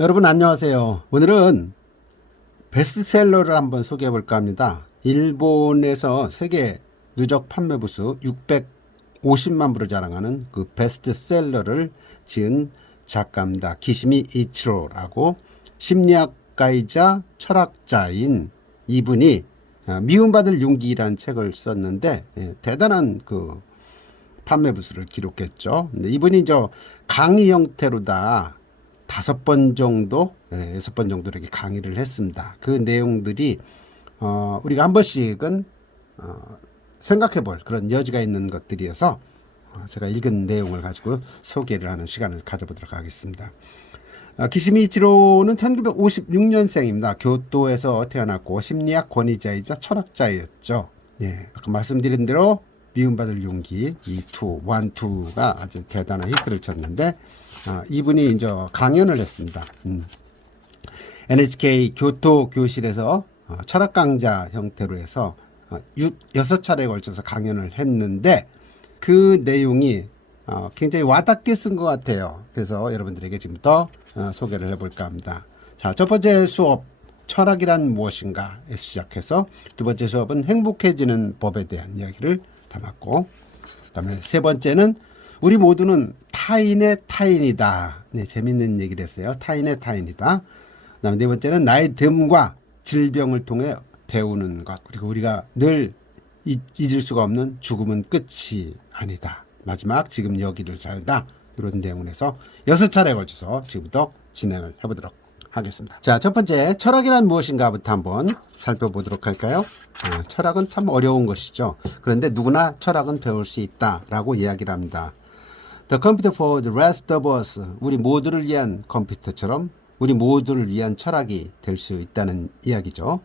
여러분 안녕하세요. 오늘은 베스트셀러를 한번 소개해 볼까 합니다. 일본에서 세계 누적 판매 부수 650만 부를 자랑하는 그 베스트셀러를 지은 작가입니다. 기시미 이치로라고 심리학가이자 철학자인 이분이 미움받을 용기라는 책을 썼는데 대단한 그 판매 부수를 기록했죠. 근데 이분이 강의 형태로다 5번 정도, 6번 정도 이렇게 강의를 했습니다. 그 내용들이 우리가 한 번씩은 생각해 볼 그런 여지가 있는 것들이어서 제가 읽은 내용을 가지고 소개를 하는 시간을 가져보도록 하겠습니다. 기시미 이치로는 1956년생입니다. 교토에서 태어났고 심리학 권위자이자 철학자였죠. 아까 말씀드린 대로 미움받을 용기 1, 2가 아주 대단한 히트를 쳤는데 이분이 이제 강연을 했습니다. NHK 교토 교실에서 철학 강좌 형태로 해서 6차례에 걸쳐서 강연을 했는데 그 내용이 굉장히 와닿게 쓴 것 같아요. 그래서 여러분들에게 지금부터 소개를 해볼까 합니다. 자, 첫 번째 수업 철학이란 무엇인가에 시작해서 두 번째 수업은 행복해지는 법에 대한 이야기를 담았고, 그다음에 세 번째는 우리 모두는 타인의 타인이다. 재밌는 얘기를 했어요. 타인의 타인이다. 그다음에 네 번째는 나의 됨과 질병을 통해 배우는 것. 그리고 우리가 늘 잊을 수가 없는 죽음은 끝이 아니다. 마지막 지금 여기를 살다. 이런 내용을 해서 6차례에 걸쳐서 지금부터 진행을 해보도록 하겠습니다. 자, 첫 번째 철학이란 무엇인가부터 한번 살펴보도록 할까요? 철학은 참 어려운 것이죠. 그런데 누구나 철학은 배울 수 있다라고 이야기를 합니다. The computer for the rest of us. 우리 모두를 위한 컴퓨터처럼 우리 모두를 위한 철학이 될 수 있다는 이야기죠.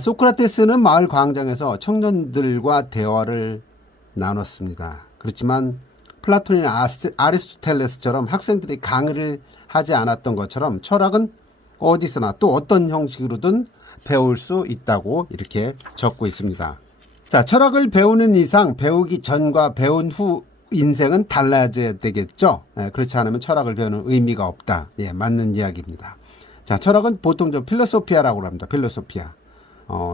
소크라테스는 마을 광장에서 청년들과 대화를 나눴습니다. 그렇지만 플라톤이나 아리스토텔레스처럼 학생들이 강의를 하지 않았던 것처럼 철학은 어디서나 또 어떤 형식으로든 배울 수 있다고 이렇게 적고 있습니다. 자, 철학을 배우는 이상 배우기 전과 배운 후 인생은 달라져야 되겠죠. 그렇지 않으면 철학을 배우는 의미가 없다. 맞는 이야기입니다. 자, 철학은 보통 필로소피아라고 합니다. 필로소피아.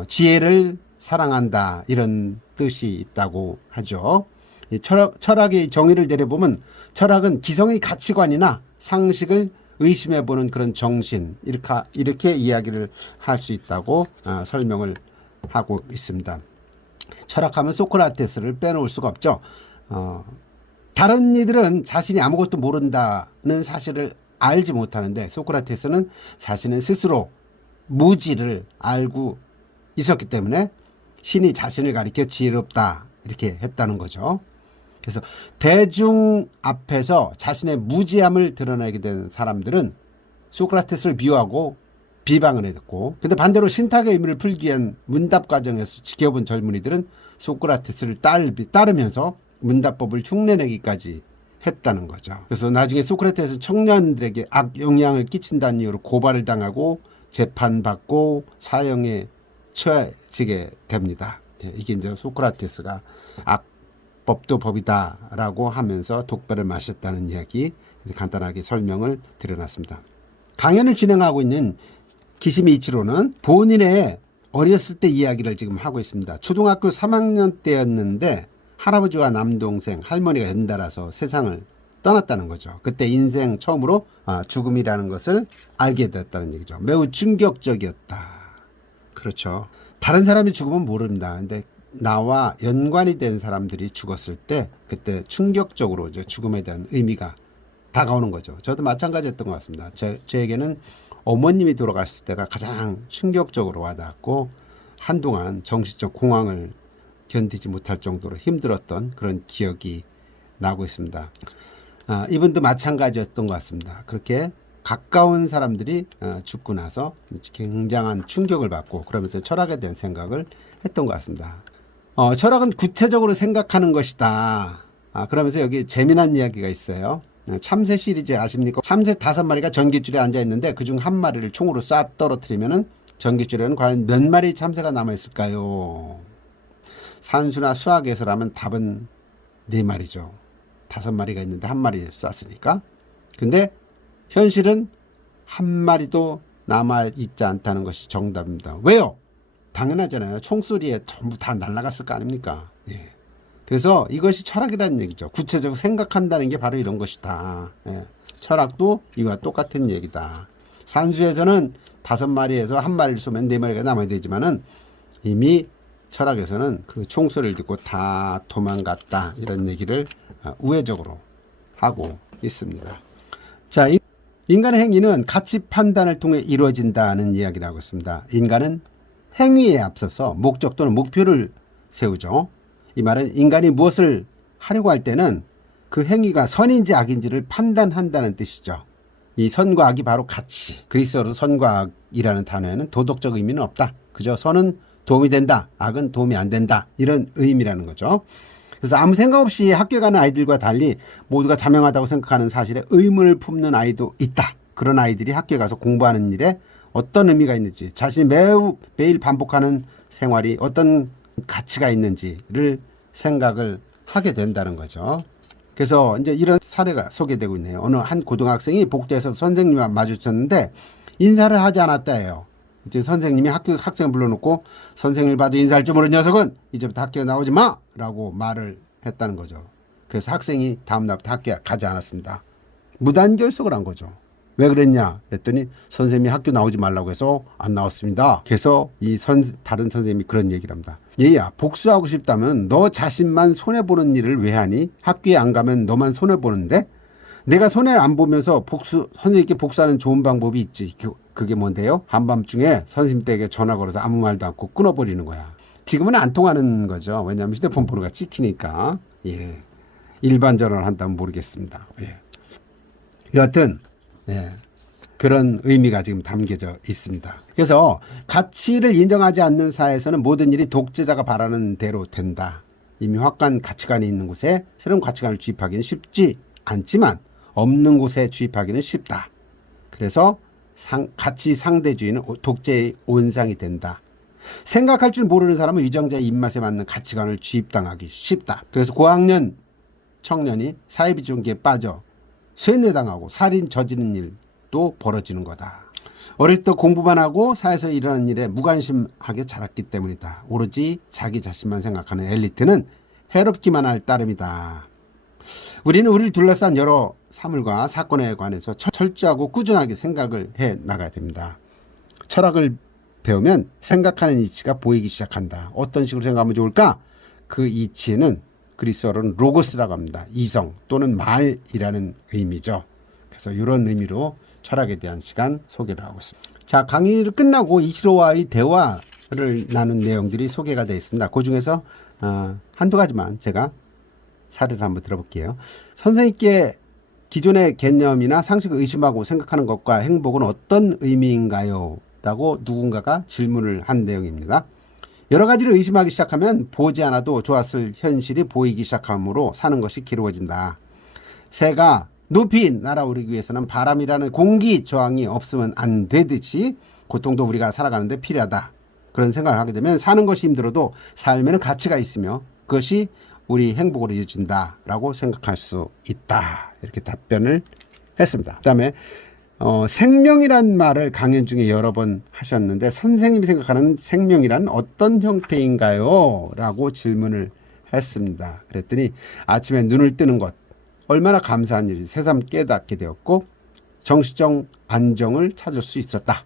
지혜를 사랑한다. 이런 뜻이 있다고 하죠. 철학의 정의를 내려보면 철학은 기성의 가치관이나 상식을 의심해보는 그런 정신, 이렇게 이야기를 할 수 있다고 설명을 하고 있습니다. 철학하면 소크라테스를 빼놓을 수가 없죠. 다른 이들은 자신이 아무것도 모른다는 사실을 알지 못하는데 소크라테스는 자신은 스스로 무지를 알고 있었기 때문에 신이 자신을 가리켜 지혜롭다 이렇게 했다는 거죠. 그래서 대중 앞에서 자신의 무지함을 드러내게 된 사람들은 소크라테스를 비호하고 비방을 했고, 근데 반대로 신탁의 의미를 풀기 위한 문답 과정에서 지켜본 젊은이들은 소크라테스를 따르면서 문답법을 흉내내기까지 했다는 거죠. 그래서 나중에 소크라테스는 청년들에게 악영향을 끼친다는 이유로 고발을 당하고 재판받고 사형에 처해지게 됩니다. 이게 이제 소크라테스가 법도 법이다라고 하면서 독배를 마셨다는 이야기 간단하게 설명을 드려놨습니다. 강연을 진행하고 있는 기시미 이치로는 본인의 어렸을 때 이야기를 지금 하고 있습니다. 초등학교 3학년 때였는데 할아버지와 남동생, 할머니가 연달아서 세상을 떠났다는 거죠. 그때 인생 처음으로 죽음이라는 것을 알게 됐다는 얘기죠. 매우 충격적이었다. 그렇죠. 다른 사람이 죽으면 모릅니다. 근데 나와 연관이 된 사람들이 죽었을 때 그때 충격적으로 이제 죽음에 대한 의미가 다가오는 거죠. 저도 마찬가지였던 것 같습니다. 저에게는 어머님이 돌아가셨을 때가 가장 충격적으로 와닿았고 한동안 정신적 공황을 견디지 못할 정도로 힘들었던 그런 기억이 나고 있습니다. 이분도 마찬가지였던 것 같습니다. 그렇게 가까운 사람들이 죽고 나서 굉장한 충격을 받고 그러면서 철학에 대한 생각을 했던 것 같습니다. 철학은 구체적으로 생각하는 것이다. 그러면서 여기 재미난 이야기가 있어요. 참새 시리즈 아십니까? 참새 5마리가 전깃줄에 앉아 있는데 그중 한 마리를 총으로 쏴 떨어뜨리면은 전깃줄에는 과연 몇 마리 참새가 남아 있을까요? 산수나 수학에서라면 답은 4마리죠. 5마리가 있는데 한 마리 쐈으니까. 근데 현실은 한 마리도 남아있지 않다는 것이 정답입니다. 왜요? 당연하잖아요. 총소리에 전부 다 날아갔을 거 아닙니까? 예. 그래서 이것이 철학이라는 얘기죠. 구체적으로 생각한다는 게 바로 이런 것이다. 예. 철학도 이와 똑같은 얘기다. 산수에서는 5마리에서 한 마리를 쏘면 4마리가 남아야 되지만은 이미 철학에서는 그 총소리를 듣고 다 도망갔다. 이런 얘기를 우회적으로 하고 있습니다. 자, 인간의 행위는 가치 판단을 통해 이루어진다는 이야기를 하고 있습니다. 인간은 행위에 앞서서 목적 또는 목표를 세우죠. 이 말은 인간이 무엇을 하려고 할 때는 그 행위가 선인지 악인지를 판단한다는 뜻이죠. 이 선과 악이 바로 가치. 그리스어로 선과 악이라는 단어에는 도덕적 의미는 없다. 그저 선은 도움이 된다. 악은 도움이 안 된다. 이런 의미라는 거죠. 그래서 아무 생각 없이 학교에 가는 아이들과 달리 모두가 자명하다고 생각하는 사실에 의문을 품는 아이도 있다. 그런 아이들이 학교에 가서 공부하는 일에 어떤 의미가 있는지, 자신이 매일 반복하는 생활이 어떤 가치가 있는지를 생각을 하게 된다는 거죠. 그래서 이제 이런 사례가 소개되고 있네요. 어느 한 고등학생이 복도에서 선생님과 마주쳤는데 인사를 하지 않았다 해요. 이제 선생님이 학생을 불러놓고 선생님을 봐도 인사할 줄 모르는 녀석은 이제부터 학교에 나오지 마! 라고 말을 했다는 거죠. 그래서 학생이 다음날부터 학교에 가지 않았습니다. 무단결석을 한 거죠. 왜 그랬냐 그랬더니 선생님이 학교 나오지 말라고 해서 안 나왔습니다. 그래서 다른 선생님이 그런 얘기를 합니다. 얘야, 복수하고 싶다면 너 자신만 손해보는 일을 왜 하니? 학교에 안 가면 너만 손해보는데? 내가 손해 안 보면서 선생님께 복수하는 좋은 방법이 있지. 그게 뭔데요? 한밤중에 선생님 댁에 전화 걸어서 아무 말도 않고 끊어버리는 거야. 지금은 안 통하는 거죠. 왜냐하면 휴대폰 번호가 찍히니까. 예. 일반 전화를 한다면 모르겠습니다. 예. 여하튼 예. 그런 의미가 지금 담겨져 있습니다. 그래서 가치를 인정하지 않는 사회에서는 모든 일이 독재자가 바라는 대로 된다. 이미 확고한 가치관이 있는 곳에 새로운 가치관을 주입하기는 쉽지 않지만 없는 곳에 주입하기는 쉽다. 그래서 가치 상대주의는 독재의 온상이 된다. 생각할 줄 모르는 사람은 위정자의 입맛에 맞는 가치관을 주입당하기 쉽다. 그래서 고학년 청년이 사회비중기에 빠져 쇠뇌당하고 살인 저지르는 일도 벌어지는 거다. 어릴 때 공부만 하고 사회에서 일어나는 일에 무관심하게 자랐기 때문이다. 오로지 자기 자신만 생각하는 엘리트는 해롭기만 할 따름이다. 우리는 우리를 둘러싼 여러 사물과 사건에 관해서 철저하고 꾸준하게 생각을 해 나가야 됩니다. 철학을 배우면 생각하는 이치가 보이기 시작한다. 어떤 식으로 생각하면 좋을까? 그 이치는 그리스어로는 로고스라고 합니다. 이성 또는 말이라는 의미죠. 그래서 이런 의미로 철학에 대한 시간 소개를 하고 있습니다. 자, 강의를 끝나고 이시로와의 대화를 나눈 내용들이 소개가 되어 있습니다. 그 중에서 한두 가지만 제가 사례를 한번 들어볼게요. 선생님께 기존의 개념이나 상식을 의심하고 생각하는 것과 행복은 어떤 의미인가요? 라고 누군가가 질문을 한 내용입니다. 여러 가지를 의심하기 시작하면 보지 않아도 좋았을 현실이 보이기 시작하므로 사는 것이 괴로워진다. 새가 높이 날아오르기 위해서는 바람이라는 공기 저항이 없으면 안 되듯이 고통도 우리가 살아가는데 필요하다. 그런 생각을 하게 되면 사는 것이 힘들어도 삶에는 가치가 있으며 그것이 우리 행복으로 이어진다 라고 생각할 수 있다. 이렇게 답변을 했습니다. 그 다음에 생명이란 말을 강연 중에 여러 번 하셨는데 선생님이 생각하는 생명이란 어떤 형태인가요? 라고 질문을 했습니다. 그랬더니 아침에 눈을 뜨는 것 얼마나 감사한 일이 새삼 깨닫게 되었고 정신적 안정을 찾을 수 있었다.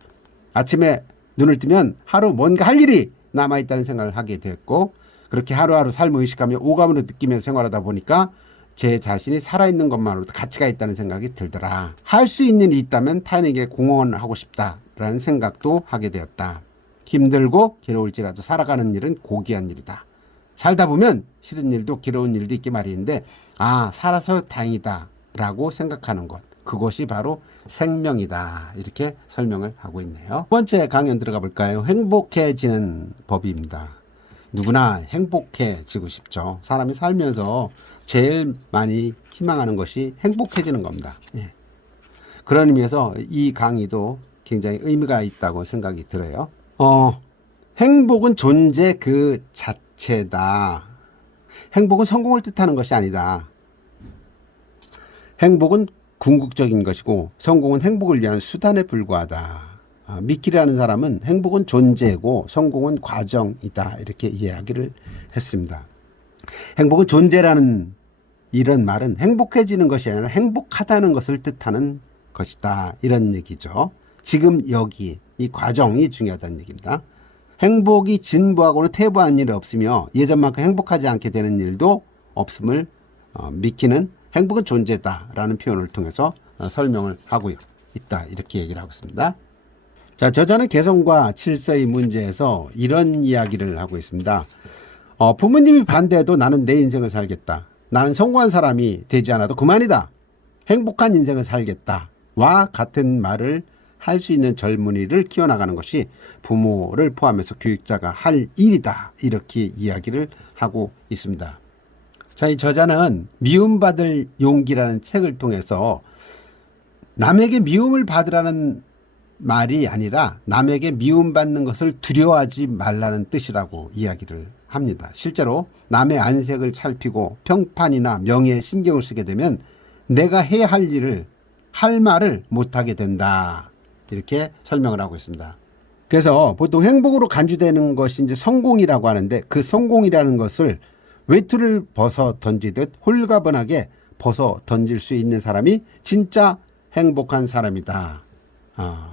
아침에 눈을 뜨면 하루 뭔가 할 일이 남아있다는 생각을 하게 됐고 그렇게 하루하루 삶을 의식하며 오감으로 느끼면서 생활하다 보니까 제 자신이 살아있는 것만으로도 가치가 있다는 생각이 들더라. 할 수 있는 일이 있다면 타인에게 공헌을 하고 싶다라는 생각도 하게 되었다. 힘들고 괴로울지라도 살아가는 일은 고귀한 일이다. 살다 보면 싫은 일도 괴로운 일도 있기 마련인데 살아서 다행이다 라고 생각하는 것. 그것이 바로 생명이다. 이렇게 설명을 하고 있네요. 두 번째 강연 들어가 볼까요? 행복해지는 법입니다. 누구나 행복해지고 싶죠. 사람이 살면서 제일 많이 희망하는 것이 행복해지는 겁니다. 예. 그런 의미에서 이 강의도 굉장히 의미가 있다고 생각이 들어요. 행복은 존재 그 자체다. 행복은 성공을 뜻하는 것이 아니다. 행복은 궁극적인 것이고 성공은 행복을 위한 수단에 불과하다. 미키라는 사람은 행복은 존재고 성공은 과정이다. 이렇게 이야기를 했습니다. 행복은 존재라는 이런 말은 행복해지는 것이 아니라 행복하다는 것을 뜻하는 것이다. 이런 얘기죠. 지금 여기 이 과정이 중요하다는 얘기입니다. 행복이 진부하고는 퇴보하는 일이 없으며 예전만큼 행복하지 않게 되는 일도 없음을 미키는 행복은 존재다라는 표현을 통해서 설명을 하고 있다. 이렇게 얘기를 하고 있습니다. 자, 저자는 개성과 질서의 문제에서 이런 이야기를 하고 있습니다. 부모님이 반대해도 나는 내 인생을 살겠다. 나는 성공한 사람이 되지 않아도 그만이다. 행복한 인생을 살겠다와 같은 말을 할 수 있는 젊은이를 키워나가는 것이 부모를 포함해서 교육자가 할 일이다. 이렇게 이야기를 하고 있습니다. 자, 이 저자는 미움받을 용기라는 책을 통해서 남에게 미움을 받으라는 말이 아니라 남에게 미움받는 것을 두려워하지 말라는 뜻이라고 이야기를 합니다. 실제로 남의 안색을 살피고 평판이나 명예에 신경을 쓰게 되면 내가 해야 할 일을 할 말을 못하게 된다. 이렇게 설명을 하고 있습니다. 그래서 보통 행복으로 간주되는 것이 이제 성공이라고 하는데 그 성공이라는 것을 외투를 벗어 던지듯 홀가분하게 벗어 던질 수 있는 사람이 진짜 행복한 사람이다.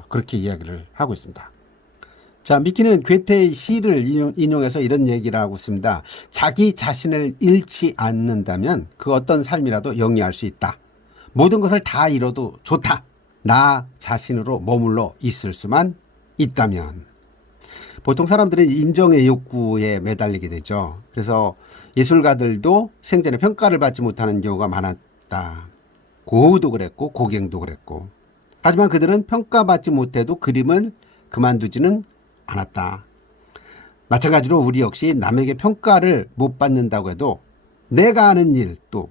그렇게 이야기를 하고 있습니다. 자, 미키는 괴테의 시를 인용해서 이런 얘기를 하고 있습니다. 자기 자신을 잃지 않는다면 그 어떤 삶이라도 영위할 수 있다. 모든 것을 다 잃어도 좋다. 나 자신으로 머물러 있을 수만 있다면. 보통 사람들은 인정의 욕구에 매달리게 되죠. 그래서 예술가들도 생전에 평가를 받지 못하는 경우가 많았다. 고흐도 그랬고 고갱도 그랬고. 하지만 그들은 평가받지 못해도 그림을 그만두지는 않았다. 마찬가지로 우리 역시 남에게 평가를 못 받는다고 해도 내가 하는 일, 또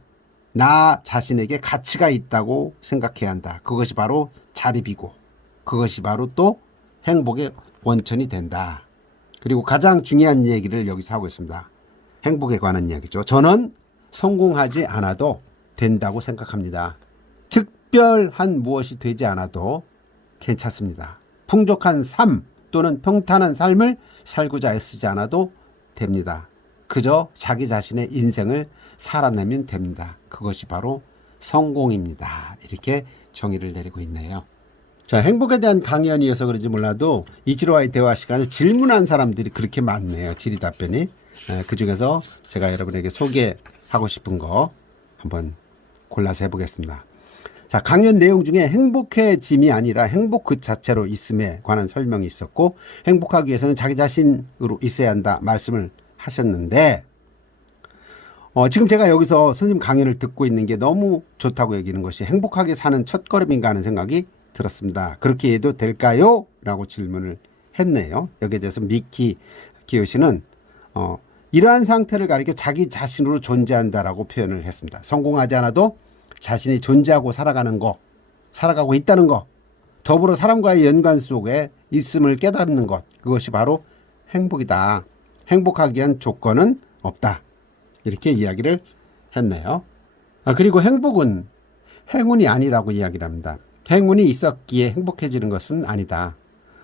나 자신에게 가치가 있다고 생각해야 한다. 그것이 바로 자립이고 그것이 바로 또 행복의 원천이 된다. 그리고 가장 중요한 얘기를 여기서 하고 있습니다. 행복에 관한 이야기죠. 저는 성공하지 않아도 된다고 생각합니다. 특별한 무엇이 되지 않아도 괜찮습니다. 풍족한 삶 또는 평탄한 삶을 살고자 애쓰지 않아도 됩니다. 그저 자기 자신의 인생을 살아내면 됩니다. 그것이 바로 성공입니다. 이렇게 정의를 내리고 있네요. 자, 행복에 대한 강연이어서 그런지 몰라도 이치로와의 대화 시간에 질문한 사람들이 그렇게 많네요. 질의 답변이. 그 중에서 제가 여러분에게 소개하고 싶은 거 한번 골라서 해보겠습니다. 자, 강연 내용 중에 행복해짐이 아니라 행복 그 자체로 있음에 관한 설명이 있었고, 행복하기 위해서는 자기 자신으로 있어야 한다 말씀을 하셨는데, 지금 제가 여기서 선생님 강연을 듣고 있는 게 너무 좋다고 여기는 것이 행복하게 사는 첫걸음인가 하는 생각이 들었습니다. 그렇게 해도 될까요? 라고 질문을 했네요. 여기에 대해서 미키 기요시는 이러한 상태를 가리켜 자기 자신으로 존재한다라고 표현을 했습니다. 성공하지 않아도 자신이 존재하고 살아가고 있다는 것, 더불어 사람과의 연관 속에 있음을 깨닫는 것, 그것이 바로 행복이다. 행복하기 위한 조건은 없다. 이렇게 이야기를 했네요. 그리고 행복은 행운이 아니라고 이야기를 합니다. 행운이 있었기에 행복해지는 것은 아니다.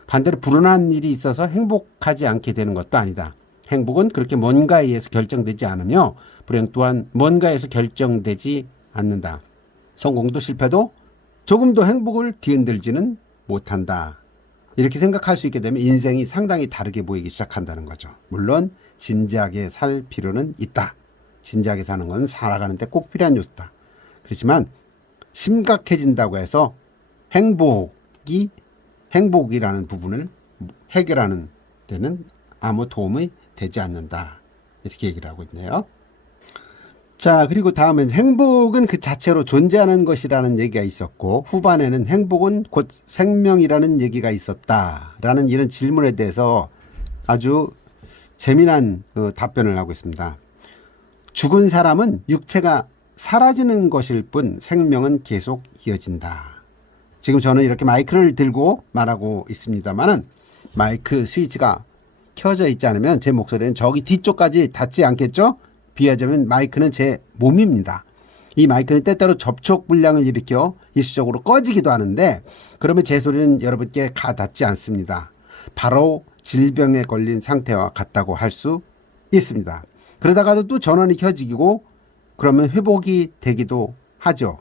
반대로 불운한 일이 있어서 행복하지 않게 되는 것도 아니다. 행복은 그렇게 뭔가에 의해서 결정되지 않으며 불행 또한 뭔가에서 결정되지 않는다. 성공도 실패도 조금도 행복을 뒤흔들지는 못한다. 이렇게 생각할 수 있게 되면 인생이 상당히 다르게 보이기 시작한다는 거죠. 물론 진지하게 살 필요는 있다. 진지하게 사는 건 살아가는 데 꼭 필요한 요소다. 그렇지만 심각해진다고 해서 행복이라는 부분을 해결하는 데는 아무 도움이 되지 않는다. 이렇게 얘기를 하고 있네요. 자, 그리고 다음엔 행복은 그 자체로 존재하는 것이라는 얘기가 있었고, 후반에는 행복은 곧 생명이라는 얘기가 있었다라는 이런 질문에 대해서 아주 재미난 답변을 하고 있습니다. 죽은 사람은 육체가 사라지는 것일 뿐 생명은 계속 이어진다. 지금 저는 이렇게 마이크를 들고 말하고 있습니다만은 마이크 스위치가 켜져 있지 않으면 제 목소리는 저기 뒤쪽까지 닿지 않겠죠? 비하자면 마이크는 제 몸입니다. 이 마이크는 때때로 접촉 불량을 일으켜 일시적으로 꺼지기도 하는데 그러면 제 소리는 여러분께 가닿지 않습니다. 바로 질병에 걸린 상태와 같다고 할 수 있습니다. 그러다가도 또 전원이 켜지고 그러면 회복이 되기도 하죠.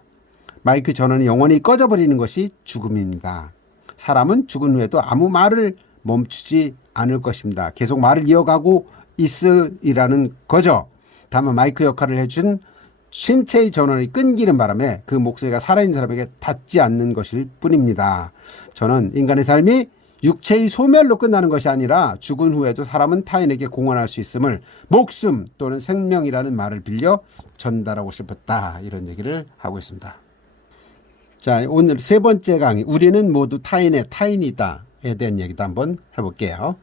마이크 전원이 영원히 꺼져버리는 것이 죽음입니다. 사람은 죽은 후에도 아무 말을 멈추지 않을 것입니다. 계속 말을 이어가고 있으리라는 거죠. 다만 마이크 역할을 해준 신체의 전원이 끊기는 바람에 그 목소리가 살아있는 사람에게 닿지 않는 것일 뿐입니다. 저는 인간의 삶이 육체의 소멸로 끝나는 것이 아니라 죽은 후에도 사람은 타인에게 공헌할 수 있음을 목숨 또는 생명이라는 말을 빌려 전달하고 싶었다. 이런 얘기를 하고 있습니다. 자, 오늘 세 번째 강의, 우리는 모두 타인의 타인이다에 대한 얘기도 한번 해볼게요.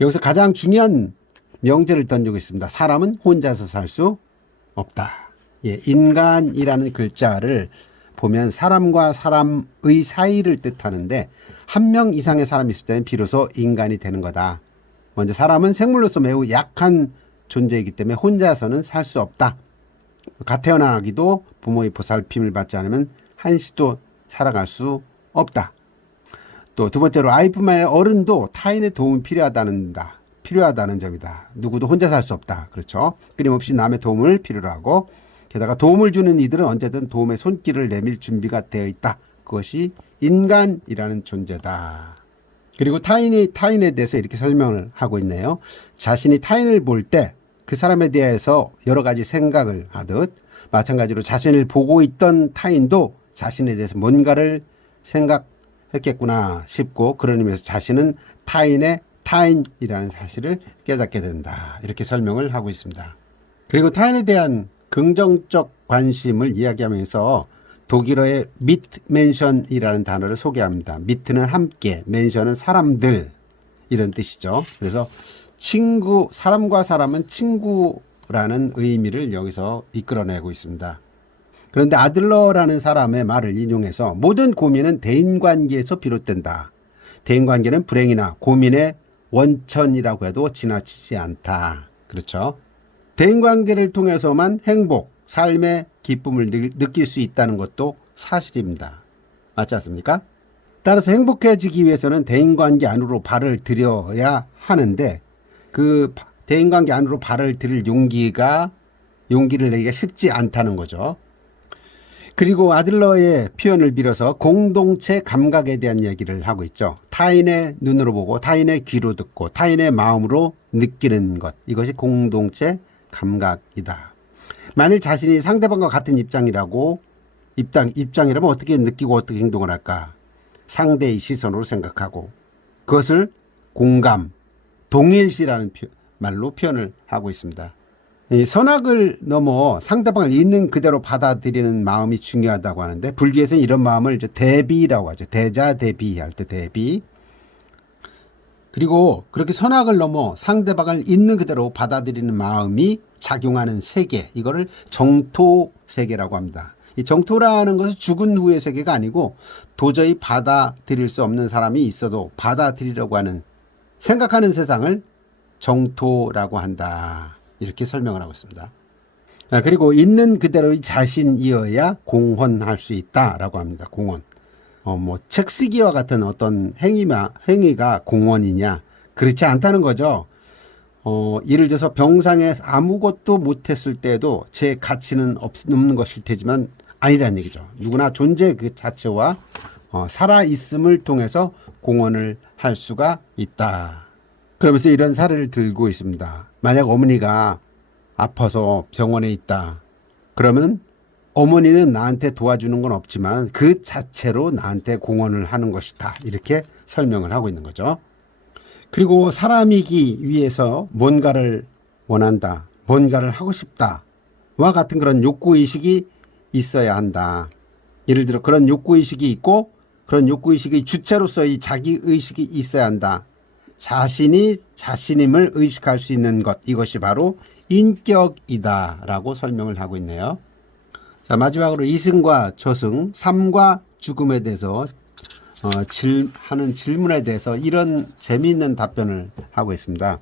여기서 가장 중요한 명제를 던지고 있습니다. 사람은 혼자서 살 수 없다. 예, 인간이라는 글자를 보면 사람과 사람의 사이를 뜻하는데 한 명 이상의 사람이 있을 때는 비로소 인간이 되는 거다. 먼저 사람은 생물로서 매우 약한 존재이기 때문에 혼자서는 살 수 없다. 갓 태어난 아기도 부모의 보살핌을 받지 않으면 한시도 살아갈 수 없다. 또 두 번째로 아이뿐만 아니라 어른도 타인의 도움이 필요하다는 점이다. 누구도 혼자 살 수 없다. 그렇죠? 끊임없이 남의 도움을 필요로 하고 게다가 도움을 주는 이들은 언제든 도움의 손길을 내밀 준비가 되어 있다. 그것이 인간이라는 존재다. 그리고 타인에 대해서 이렇게 설명을 하고 있네요. 자신이 타인을 볼 때 그 사람에 대해서 여러 가지 생각을 하듯 마찬가지로 자신을 보고 있던 타인도 자신에 대해서 뭔가를 생각했겠구나 싶고 그런 의미에서 자신은 타인의 타인이라는 사실을 깨닫게 된다. 이렇게 설명을 하고 있습니다. 그리고 타인에 대한 긍정적 관심을 이야기하면서 독일어의 미트멘션이라는 단어를 소개합니다. 미트는 함께, 멘션은 사람들 이런 뜻이죠. 그래서 친구, 사람과 사람은 친구라는 의미를 여기서 이끌어내고 있습니다. 그런데 아들러라는 사람의 말을 인용해서 모든 고민은 대인관계에서 비롯된다. 대인관계는 불행이나 고민의 원천이라고 해도 지나치지 않다. 그렇죠? 대인관계를 통해서만 행복, 삶의 기쁨을 느낄 수 있다는 것도 사실입니다. 맞지 않습니까? 따라서 행복해지기 위해서는 대인관계 안으로 발을 들여야 하는데 그 대인관계 안으로 발을 들일 용기를 내기가 쉽지 않다는 거죠. 그리고 아들러의 표현을 빌어서 공동체 감각에 대한 얘기를 하고 있죠. 타인의 눈으로 보고 타인의 귀로 듣고 타인의 마음으로 느끼는 것. 이것이 공동체 감각이다. 만일 자신이 상대방과 같은 입장이라면 어떻게 느끼고 어떻게 행동을 할까? 상대의 시선으로 생각하고 그것을 공감, 동일시라는 말로 표현을 하고 있습니다. 이 선악을 넘어 상대방을 있는 그대로 받아들이는 마음이 중요하다고 하는데 불교에서는 이런 마음을 이제 대비라고 하죠. 대자 대비할 때 대비. 그리고 그렇게 선악을 넘어 상대방을 있는 그대로 받아들이는 마음이 작용하는 세계, 이거를 정토 세계라고 합니다. 이 정토라는 것은 죽은 후의 세계가 아니고 도저히 받아들일 수 없는 사람이 있어도 받아들이려고 하는 생각하는 세상을 정토라고 한다. 이렇게 설명을 하고 있습니다. 그리고 있는 그대로의 자신이어야 공헌할 수 있다라고 합니다. 공헌. 책 쓰기와 같은 어떤 행위가 공헌이냐? 그렇지 않다는 거죠. 예를 들어서 병상에 아무것도 못했을 때도 제 가치는 없는 것일 테지만 아니라는 얘기죠. 누구나 존재 그 자체와 살아있음을 통해서 공헌을 할 수가 있다. 그러면서 이런 사례를 들고 있습니다. 만약 어머니가 아파서 병원에 있다. 그러면 어머니는 나한테 도와주는 건 없지만 그 자체로 나한테 공헌을 하는 것이다. 이렇게 설명을 하고 있는 거죠. 그리고 사람이기 위해서 뭔가를 원한다. 뭔가를 하고 싶다. 와 같은 그런 욕구의식이 있어야 한다. 예를 들어 그런 욕구의식이 있고 그런 욕구의식의 주체로서의 자기의식이 있어야 한다. 자신이 자신임을 의식할 수 있는 것, 이것이 바로 인격이다 라고 설명을 하고 있네요. 자, 마지막으로 이승과 저승, 삶과 죽음에 대해서 하는 질문에 대해서 이런 재미있는 답변을 하고 있습니다.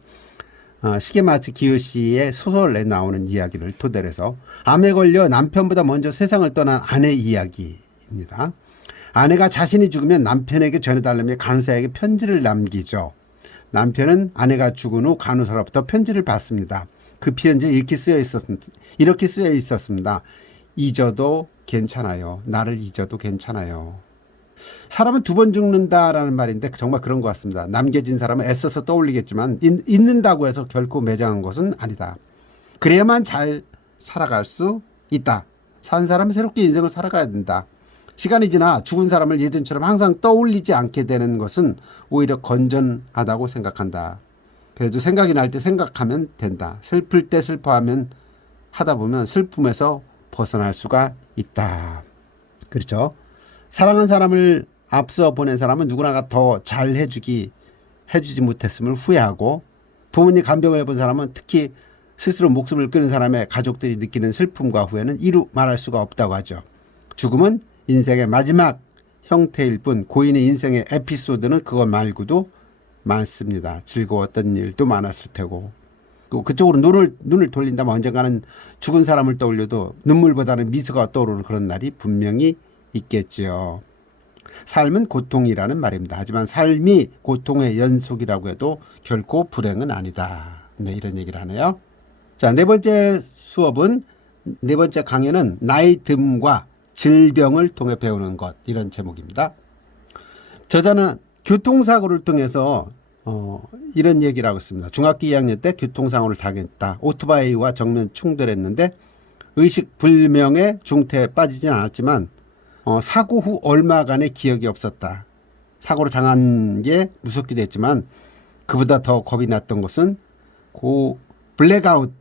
시게마츠 기요시의 소설에 나오는 이야기를 토대로 해서 암에 걸려 남편보다 먼저 세상을 떠난 아내 이야기입니다. 아내가 자신이 죽으면 남편에게 전해달라며 간호사에게 편지를 남기죠. 남편은 아내가 죽은 후 간호사로부터 편지를 받습니다. 그 편지에 이렇게 쓰여 있었습니다. 잊어도 괜찮아요. 나를 잊어도 괜찮아요. 사람은 두 번 죽는다라는 말인데 정말 그런 것 같습니다. 남겨진 사람은 애써서 떠올리겠지만 잊는다고 해서 결코 매장한 것은 아니다. 그래야만 잘 살아갈 수 있다. 산 사람은 새롭게 인생을 살아가야 된다. 시간이 지나 죽은 사람을 예전처럼 항상 떠올리지 않게 되는 것은 오히려 건전하다고 생각한다. 그래도 생각이 날 때 생각하면 된다. 슬플 때 슬퍼하면 하다 보면 슬픔에서 벗어날 수가 있다. 그렇죠? 사랑한 사람을 앞서 보낸 사람은 누구나 더 잘 해주지 못했음을 후회하고, 부모님 간병을 해본 사람은 특히 스스로 목숨을 끊은 사람의 가족들이 느끼는 슬픔과 후회는 이루 말할 수가 없다고 하죠. 죽음은 인생의 마지막 형태일 뿐 고인의 인생의 에피소드는 그것 말고도 많습니다. 즐거웠던 일도 많았을 테고, 그쪽으로 눈을 돌린다면 언젠가는 죽은 사람을 떠올려도 눈물보다는 미소가 떠오르는 그런 날이 분명히 있겠지요. 삶은 고통이라는 말입니다. 하지만 삶이 고통의 연속이라고 해도 결코 불행은 아니다. 네, 이런 얘기를 하네요. 자, 네 번째 강연은 나이 듦과 질병을 통해 배우는 것, 이런 제목입니다. 저자는 교통사고를 통해서 이런 얘기를 하고 있습니다. 중학교 2학년 때 교통사고를 당했다. 오토바이와 정면 충돌했는데 의식불명의 중태에 빠지진 않았지만 사고 후 얼마간의 기억이 없었다. 사고를 당한 게 무섭기도 했지만 그보다 더 겁이 났던 것은 블랙아웃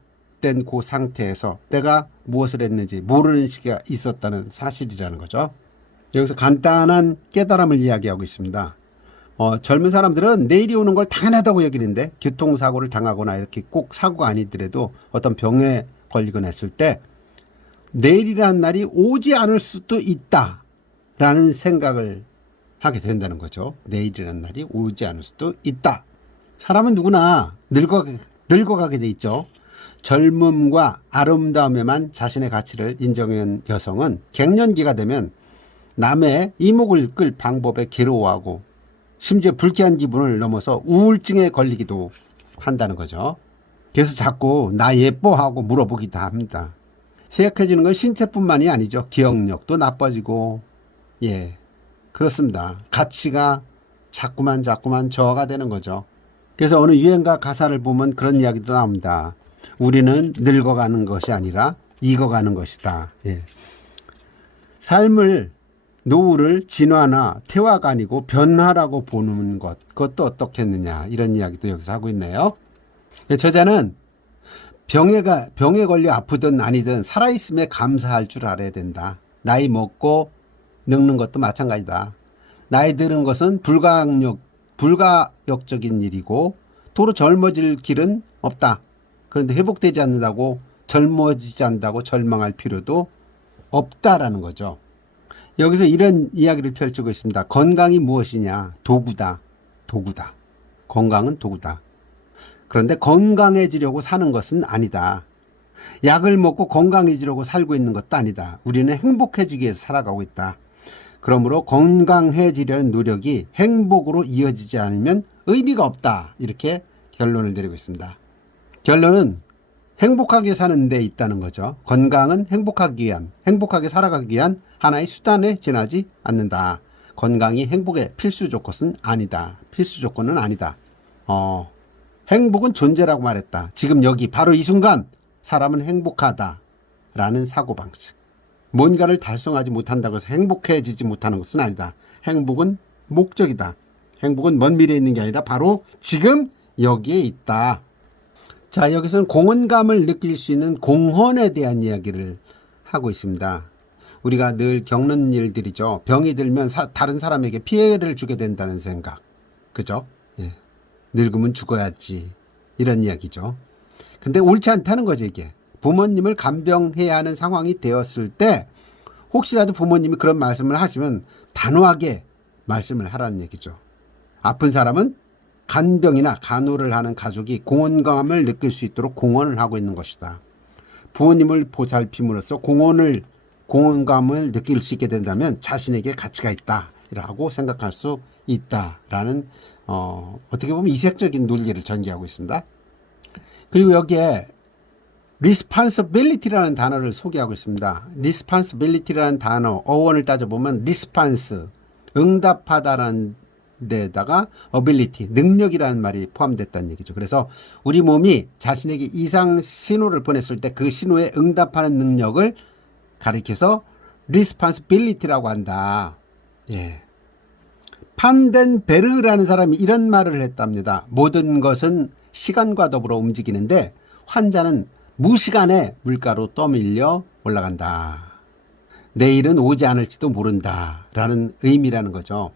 된 그 상태에서 내가 무엇을 했는지 모르는 시기가 있었다는 사실이라는 거죠. 여기서 간단한 깨달음을 이야기하고 있습니다. 젊은 사람들은 내일이 오는 걸 당연하다고 여기는데, 교통사고를 당하거나 이렇게 꼭 사고가 아니더라도 어떤 병에 걸리거나 했을 때 내일이라는 날이 오지 않을 수도 있다라는 생각을 하게 된다는 거죠. 내일이라는 날이 오지 않을 수도 있다. 사람은 누구나 늙어가게 돼 있죠. 젊음과 아름다움에만 자신의 가치를 인정한 여성은 갱년기가 되면 남의 이목을 끌 방법에 괴로워하고 심지어 불쾌한 기분을 넘어서 우울증에 걸리기도 한다는 거죠. 그래서 자꾸 나 예뻐하고 물어보기도 합니다. 쇠약해지는 건 신체뿐만이 아니죠. 기억력도 나빠지고, 그렇습니다. 가치가 자꾸만 저하가 되는 거죠. 그래서 어느 유행가 가사를 보면 그런 이야기도 나옵니다. 우리는 늙어가는 것이 아니라 익어가는 것이다. 삶을, 노후를 진화나 퇴화가 아니고 변화라고 보는 것, 그것도 어떻겠느냐, 이런 이야기도 여기서 하고 있네요. 저자는 병에 걸려 아프든 아니든 살아있음에 감사할 줄 알아야 된다. 나이 먹고 늙는 것도 마찬가지다. 나이 드는 것은 불가역적인 일이고 도로 젊어질 길은 없다. 그런데 회복되지 않는다고, 젊어지지 않는다고 절망할 필요도 없다라는 거죠. 여기서 이런 이야기를 펼치고 있습니다. 건강이 무엇이냐? 도구다. 건강은 도구다. 그런데 건강해지려고 사는 것은 아니다. 약을 먹고 건강해지려고 살고 있는 것도 아니다. 우리는 행복해지기 위해서 살아가고 있다. 그러므로 건강해지려는 노력이 행복으로 이어지지 않으면 의미가 없다. 이렇게 결론을 내리고 있습니다. 결론은 행복하게 사는 데 있다는 거죠. 건강은 행복하게 살아가기 위한 하나의 수단에 지나지 않는다. 건강이 행복의 필수 조건은 아니다. 행복은 존재라고 말했다. 지금 여기 바로 이 순간 사람은 행복하다라는 사고방식. 뭔가를 달성하지 못한다고 해서 행복해지지 못하는 것은 아니다. 행복은 목적이다. 행복은 먼 미래에 있는 게 아니라 바로 지금 여기에 있다. 자, 여기서는 공헌감을 느낄 수 있는 공헌에 대한 이야기를 하고 있습니다. 우리가 늘 겪는 일들이죠. 병이 들면 다른 사람에게 피해를 주게 된다는 생각. 그죠? 늙으면 죽어야지. 이런 이야기죠. 근데 옳지 않다는 거죠, 이게. 부모님을 간병해야 하는 상황이 되었을 때 혹시라도 부모님이 그런 말씀을 하시면 단호하게 말씀을 하라는 얘기죠. 아픈 사람은 간병이나 간호를 하는 가족이 공헌감을 느낄 수 있도록 공헌을 하고 있는 것이다. 부모님을 보살핌으로써 공헌감을 느낄 수 있게 된다면 자신에게 가치가 있다라고 생각할 수 있다라는 어떻게 보면 이색적인 논리를 전개하고 있습니다. 그리고 여기에 responsibility라는 단어를 소개하고 있습니다. responsibility라는 단어 어원을 따져보면 response 응답하다라는 데다가 ability 능력이라는 말이 포함됐다는 얘기죠. 그래서 우리 몸이 자신에게 이상 신호를 보냈을 때 그 신호에 응답하는 능력을 가리켜서 responsibility라고 한다. 예. 판덴베르라는 사람이 이런 말을 했답니다. 모든 것은 시간과 더불어 움직이는데 환자는 무시간에 물가로 떠밀려 올라간다. 내일은 오지 않을지도 모른다 라는 의미라는 거죠.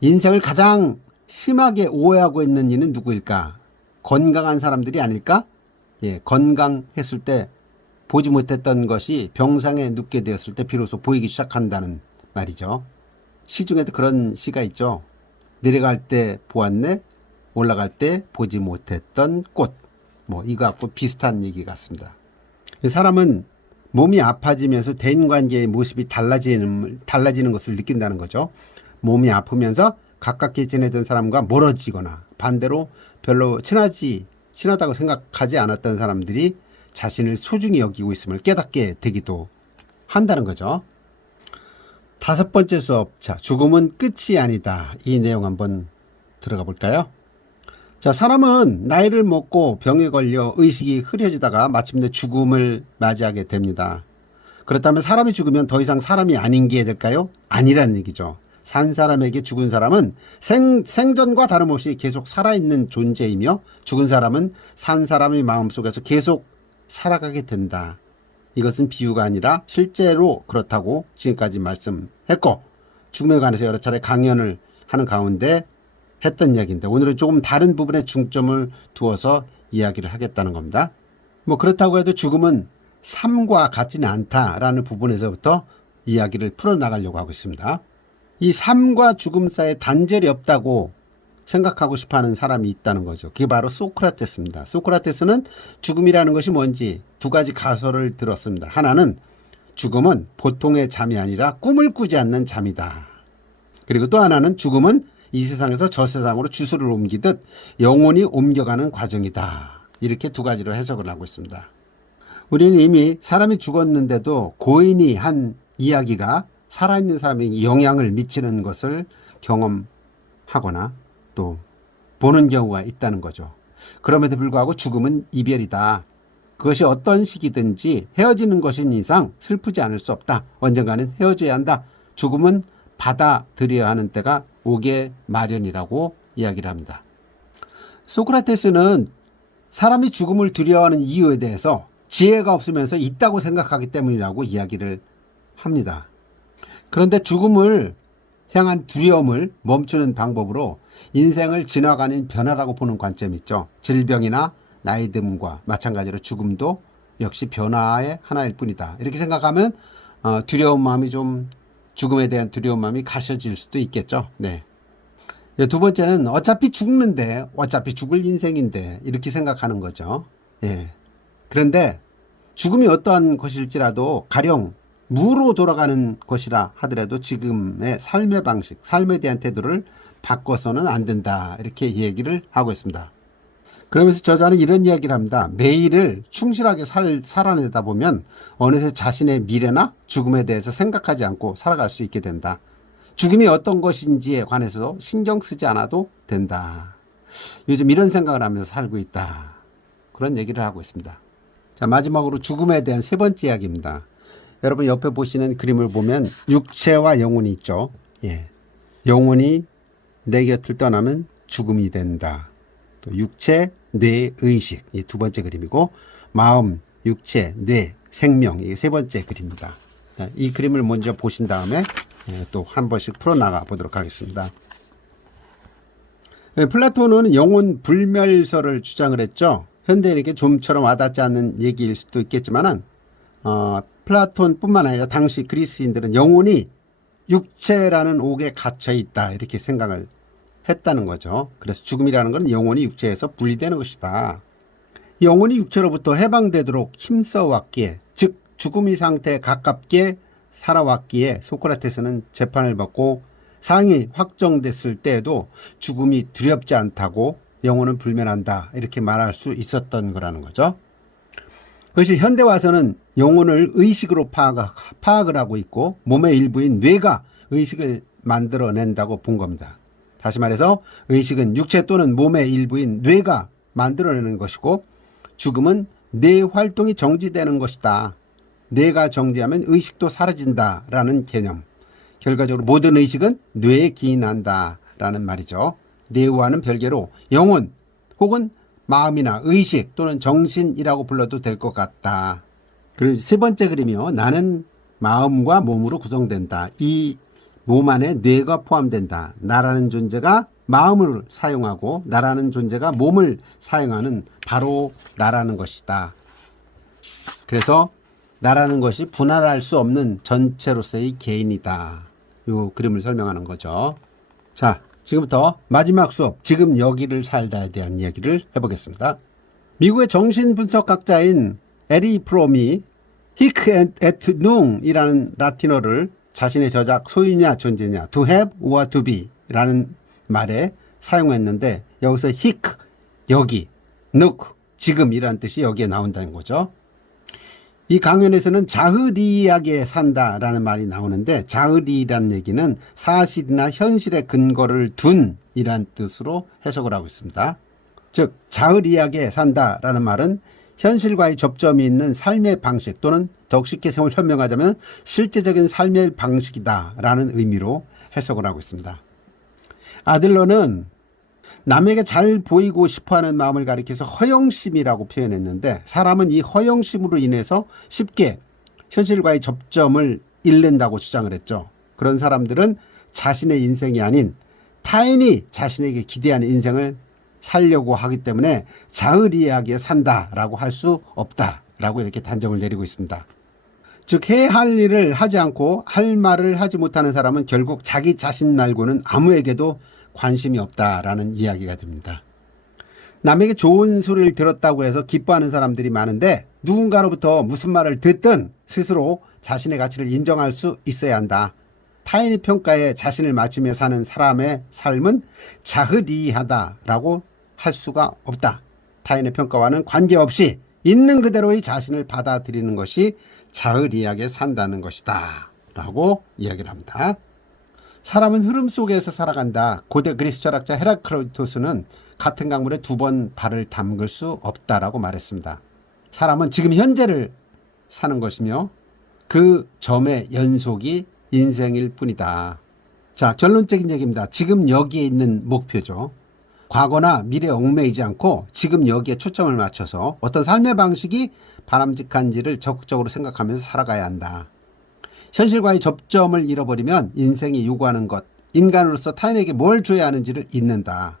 인생을 가장 심하게 오해하고 있는 이는 누구일까? 건강한 사람들이 아닐까? 예, 건강했을 때 보지 못했던 것이 병상에 눕게 되었을 때 비로소 보이기 시작한다는 말이죠. 시 중에도 그런 시가 있죠. 내려갈 때 보았네, 올라갈 때 보지 못했던 꽃. 이거 갖고 비슷한 얘기 같습니다. 사람은 몸이 아파지면서 대인관계의 모습이 달라지는 것을 느낀다는 거죠. 몸이 아프면서 가깝게 지내던 사람과 멀어지거나 반대로 별로 친하다고 생각하지 않았던 사람들이 자신을 소중히 여기고 있음을 깨닫게 되기도 한다는 거죠. 5번째 수업, 자, 죽음은 끝이 아니다. 이 내용 한번 들어가 볼까요? 자, 사람은 나이를 먹고 병에 걸려 의식이 흐려지다가 마침내 죽음을 맞이하게 됩니다. 그렇다면 사람이 죽으면 더 이상 사람이 아닌 게 될까요? 아니라는 얘기죠. 산 사람에게 죽은 사람은 생전과 다름없이 계속 살아있는 존재이며 죽은 사람은 산 사람의 마음속에서 계속 살아가게 된다. 이것은 비유가 아니라 실제로 그렇다고 지금까지 말씀했고 죽음에 관해서 여러 차례 강연을 하는 가운데 했던 이야기인데 오늘은 조금 다른 부분에 중점을 두어서 이야기를 하겠다는 겁니다. 그렇다고 해도 죽음은 삶과 같지는 않다라는 부분에서부터 이야기를 풀어나가려고 하고 있습니다. 이 삶과 죽음 사이에 단절이 없다고 생각하고 싶어하는 사람이 있다는 거죠. 그게 바로 소크라테스입니다. 소크라테스는 죽음이라는 것이 뭔지 2가지 가설을 들었습니다. 하나는 죽음은 보통의 잠이 아니라 꿈을 꾸지 않는 잠이다. 그리고 또 하나는 죽음은 이 세상에서 저 세상으로 주소를 옮기듯 영혼이 옮겨가는 과정이다. 이렇게 2가지로 해석을 하고 있습니다. 우리는 이미 사람이 죽었는데도 고인이 한 이야기가 살아있는 사람에게 영향을 미치는 것을 경험하거나 또 보는 경우가 있다는 거죠. 그럼에도 불구하고 죽음은 이별이다. 그것이 어떤 식이든지 헤어지는 것인 이상 슬프지 않을 수 없다. 언젠가는 헤어져야 한다. 죽음은 받아들여야 하는 때가 오게 마련이라고 이야기를 합니다. 소크라테스는 사람이 죽음을 두려워하는 이유에 대해서 지혜가 없으면서 있다고 생각하기 때문이라고 이야기를 합니다. 그런데 죽음을 향한 두려움을 멈추는 방법으로 인생을 지나가는 변화라고 보는 관점이 있죠. 질병이나 나이 듦과 마찬가지로 죽음도 역시 변화의 하나일 뿐이다. 이렇게 생각하면 두려운 마음이 죽음에 대한 두려운 마음이 가셔질 수도 있겠죠. 네. 2번째는 어차피 죽는데 어차피 죽을 인생인데 이렇게 생각하는 거죠. 예. 그런데 죽음이 어떠한 것일지라도 가령 무로 돌아가는 것이라 하더라도 지금의 삶의 방식, 삶에 대한 태도를 바꿔서는 안 된다. 이렇게 얘기를 하고 있습니다. 그러면서 저자는 이런 이야기를 합니다. 매일을 충실하게 살아내다 보면 어느새 자신의 미래나 죽음에 대해서 생각하지 않고 살아갈 수 있게 된다. 죽음이 어떤 것인지에 관해서 신경 쓰지 않아도 된다. 요즘 이런 생각을 하면서 살고 있다. 그런 얘기를 하고 있습니다. 자, 마지막으로 죽음에 대한 3번째 이야기입니다. 여러분 옆에 보시는 그림을 보면 육체와 영혼이 있죠. 예. 영혼이 내 곁을 떠나면 죽음이 된다. 또 육체, 뇌, 의식. 이 2번째 그림이고 마음, 육체, 뇌, 생명. 이 3번째 그림입니다. 자, 이 그림을 먼저 보신 다음에 또 한 번씩 풀어나가 보도록 하겠습니다. 플라톤은 영혼 불멸설을 주장을 했죠. 현대인에게 좀처럼 와닿지 않는 얘기일 수도 있겠지만은 플라톤뿐만 아니라 당시 그리스인들은 영혼이 육체라는 옥에 갇혀 있다 이렇게 생각을 했다는 거죠. 그래서 죽음이라는 것은 영혼이 육체에서 분리되는 것이다. 영혼이 육체로부터 해방되도록 힘써왔기에, 즉 죽음의 상태에 가깝게 살아왔기에 소크라테스는 재판을 받고 상이 확정됐을 때에도 죽음이 두렵지 않다고 영혼은 불면한다 이렇게 말할 수 있었던 거라는 거죠. 그것이 현대 와서는 영혼을 의식으로 파악을 하고 있고 몸의 일부인 뇌가 의식을 만들어낸다고 본 겁니다. 다시 말해서 의식은 육체 또는 몸의 일부인 뇌가 만들어내는 것이고 죽음은 뇌 활동이 정지되는 것이다. 뇌가 정지하면 의식도 사라진다라는 개념. 결과적으로 모든 의식은 뇌에 기인한다라는 말이죠. 뇌와는 별개로 영혼 혹은 마음이나 의식 또는 정신이라고 불러도 될 것 같다. 그리고 세 번째 그림이요. 나는 마음과 몸으로 구성된다. 이 몸 안에 뇌가 포함된다. 나라는 존재가 마음을 사용하고 나라는 존재가 몸을 사용하는 바로 나라는 것이다. 그래서 나라는 것이 분할할 수 없는 전체로서의 개인이다. 이 그림을 설명하는 거죠. 자, 지금부터 마지막 수업, 지금 여기를 살다에 대한 이야기를 해보겠습니다. 미국의 정신분석학자인 에리 프롬이 히크 에트 뭉이라는 라틴어를 자신의 저작 소유냐 존재냐 to have or to be 라는 말에 사용했는데 여기서 히크, 여기, 누크, 지금이라는 뜻이 여기에 나온다는 거죠. 이 강연에서는 자의리하게 산다라는 말이 나오는데 자의리라는 얘기는 사실이나 현실에 근거를 둔 이란 뜻으로 해석을 하고 있습니다. 즉 자의리하게 산다라는 말은 현실과의 접점이 있는 삶의 방식 또는 더욱 쉽게 설명하자면 실제적인 삶의 방식이다라는 의미로 해석을 하고 있습니다. 아들러는 남에게 잘 보이고 싶어하는 마음을 가리켜서 허영심이라고 표현했는데 사람은 이 허영심으로 인해서 쉽게 현실과의 접점을 잃는다고 주장을 했죠. 그런 사람들은 자신의 인생이 아닌 타인이 자신에게 기대하는 인생을 살려고 하기 때문에 자의리하게 산다라고 할 수 없다라고 이렇게 단정을 내리고 있습니다. 즉 해야 할 일을 하지 않고 할 말을 하지 못하는 사람은 결국 자기 자신 말고는 아무에게도 관심이 없다라는 이야기가 됩니다. 남에게 좋은 소리를 들었다고 해서 기뻐하는 사람들이 많은데 누군가로부터 무슨 말을 듣든 스스로 자신의 가치를 인정할 수 있어야 한다. 타인의 평가에 자신을 맞추며 사는 사람의 삶은 자의리하다라고 할 수가 없다. 타인의 평가와는 관계없이 있는 그대로의 자신을 받아들이는 것이 자의리하게 산다는 것이다 라고 이야기를 합니다. 사람은 흐름 속에서 살아간다. 고대 그리스 철학자 헤라클리토스는 같은 강물에 두 번 발을 담글 수 없다라고 말했습니다. 사람은 지금 현재를 사는 것이며 그 점의 연속이 인생일 뿐이다. 자, 결론적인 얘기입니다. 지금 여기에 있는 목표죠. 과거나 미래에 얽매이지 않고 지금 여기에 초점을 맞춰서 어떤 삶의 방식이 바람직한지를 적극적으로 생각하면서 살아가야 한다. 현실과의 접점을 잃어버리면 인생이 요구하는 것, 인간으로서 타인에게 뭘 줘야 하는지를 잊는다.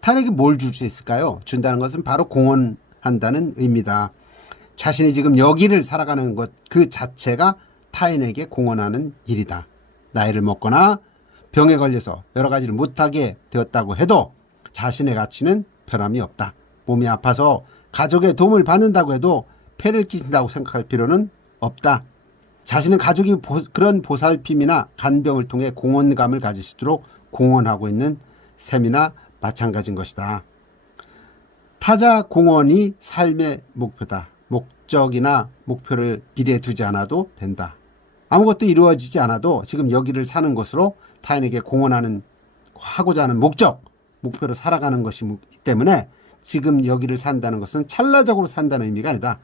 타인에게 뭘 줄 수 있을까요? 준다는 것은 바로 공헌한다는 의미다. 자신이 지금 여기를 살아가는 것 그 자체가 타인에게 공헌하는 일이다. 나이를 먹거나 병에 걸려서 여러 가지를 못하게 되었다고 해도 자신의 가치는 변함이 없다. 몸이 아파서 가족의 도움을 받는다고 해도 폐를 끼친다고 생각할 필요는 없다. 자신은 가족이 그런 보살핌이나 간병을 통해 공헌감을 가질 수 있도록 공헌하고 있는 셈이나 마찬가지인 것이다. 타자 공헌이 삶의 목표다. 목적이나 목표를 미래에 두지 않아도 된다. 아무것도 이루어지지 않아도 지금 여기를 사는 것으로 타인에게 공헌하는 하고자 하는 목표로 살아가는 것이기 때문에 지금 여기를 산다는 것은 찰나적으로 산다는 의미가 아니다.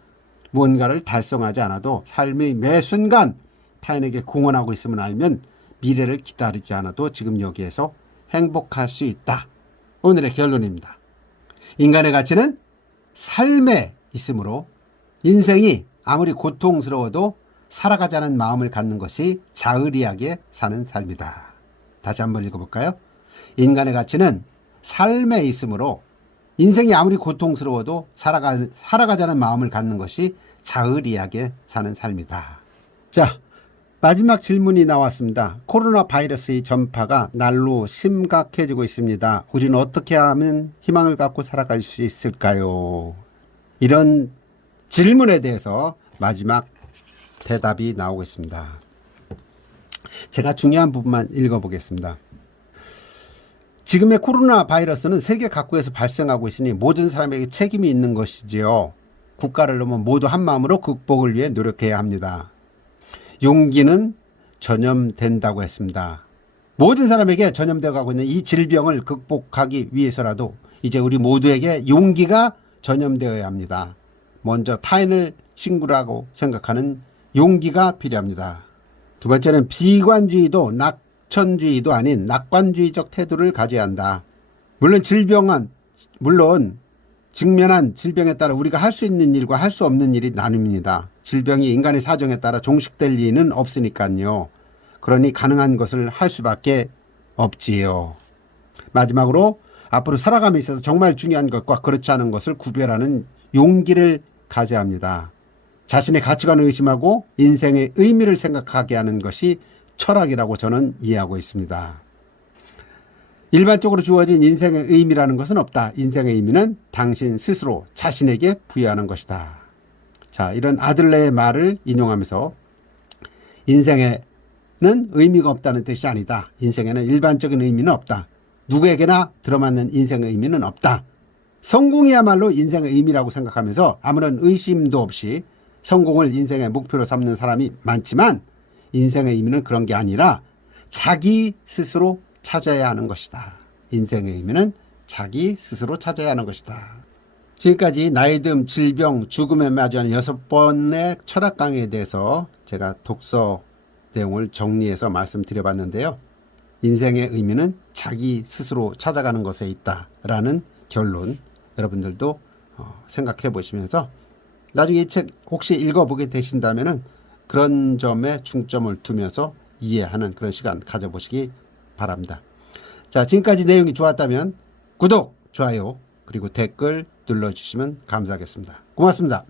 무언가를 달성하지 않아도 삶의 매 순간 타인에게 공헌하고 있음을 알면 미래를 기다리지 않아도 지금 여기에서 행복할 수 있다. 오늘의 결론입니다. 인간의 가치는 삶에 있으므로 인생이 아무리 고통스러워도 살아가자는 마음을 갖는 것이 자의리하게 사는 삶이다. 다시 한번 읽어볼까요? 인간의 가치는 삶에 있으므로 인생이 아무리 고통스러워도 살아가자는 마음을 갖는 것이 자의리하게 사는 삶이다. 자, 마지막 질문이 나왔습니다. 코로나 바이러스의 전파가 날로 심각해지고 있습니다. 우리는 어떻게 하면 희망을 갖고 살아갈 수 있을까요? 이런 질문에 대해서 마지막 대답이 나오고 있습니다. 제가 중요한 부분만 읽어보겠습니다. 지금의 코로나 바이러스는 세계 각국에서 발생하고 있으니 모든 사람에게 책임이 있는 것이지요. 국가를 넘어 모두 한마음으로 극복을 위해 노력해야 합니다. 용기는 전염된다고 했습니다. 모든 사람에게 전염되어 가고 있는 이 질병을 극복하기 위해서라도 이제 우리 모두에게 용기가 전염되어야 합니다. 먼저 타인을 친구라고 생각하는 용기가 필요합니다. 두 번째는 비관주의도 낙천주의도 아닌 낙관주의적 태도를 가져야 한다. 물론 직면한 질병에 따라 우리가 할 수 있는 일과 할 수 없는 일이 나뉩니다. 질병이 인간의 사정에 따라 종식될 리는 없으니까요. 그러니 가능한 것을 할 수밖에 없지요. 마지막으로 앞으로 살아감에 있어서 정말 중요한 것과 그렇지 않은 것을 구별하는 용기를 가져야 합니다. 자신의 가치관을 의심하고 인생의 의미를 생각하게 하는 것이 철학이라고 저는 이해하고 있습니다. 일반적으로 주어진 인생의 의미라는 것은 없다. 인생의 의미는 당신 스스로 자신에게 부여하는 것이다. 자, 이런 아들레의 말을 인용하면서 인생에는 의미가 없다는 뜻이 아니다. 인생에는 일반적인 의미는 없다. 누구에게나 들어맞는 인생의 의미는 없다. 성공이야말로 인생의 의미라고 생각하면서 아무런 의심도 없이 성공을 인생의 목표로 삼는 사람이 많지만 인생의 의미는 그런 게 아니라 자기 스스로 찾아야 하는 것이다. 인생의 의미는 자기 스스로 찾아야 하는 것이다. 지금까지 나이듦, 질병, 죽음에 마주하는 6번의 철학 강의에 대해서 제가 독서 내용을 정리해서 말씀드려봤는데요. 인생의 의미는 자기 스스로 찾아가는 것에 있다라는 결론, 여러분들도 생각해 보시면서 나중에 이 책 혹시 읽어보게 되신다면 그런 점에 중점을 두면서 이해하는 그런 시간 가져보시기 바랍니다. 자, 지금까지 내용이 좋았다면 구독, 좋아요, 그리고 댓글 눌러주시면 감사하겠습니다. 고맙습니다.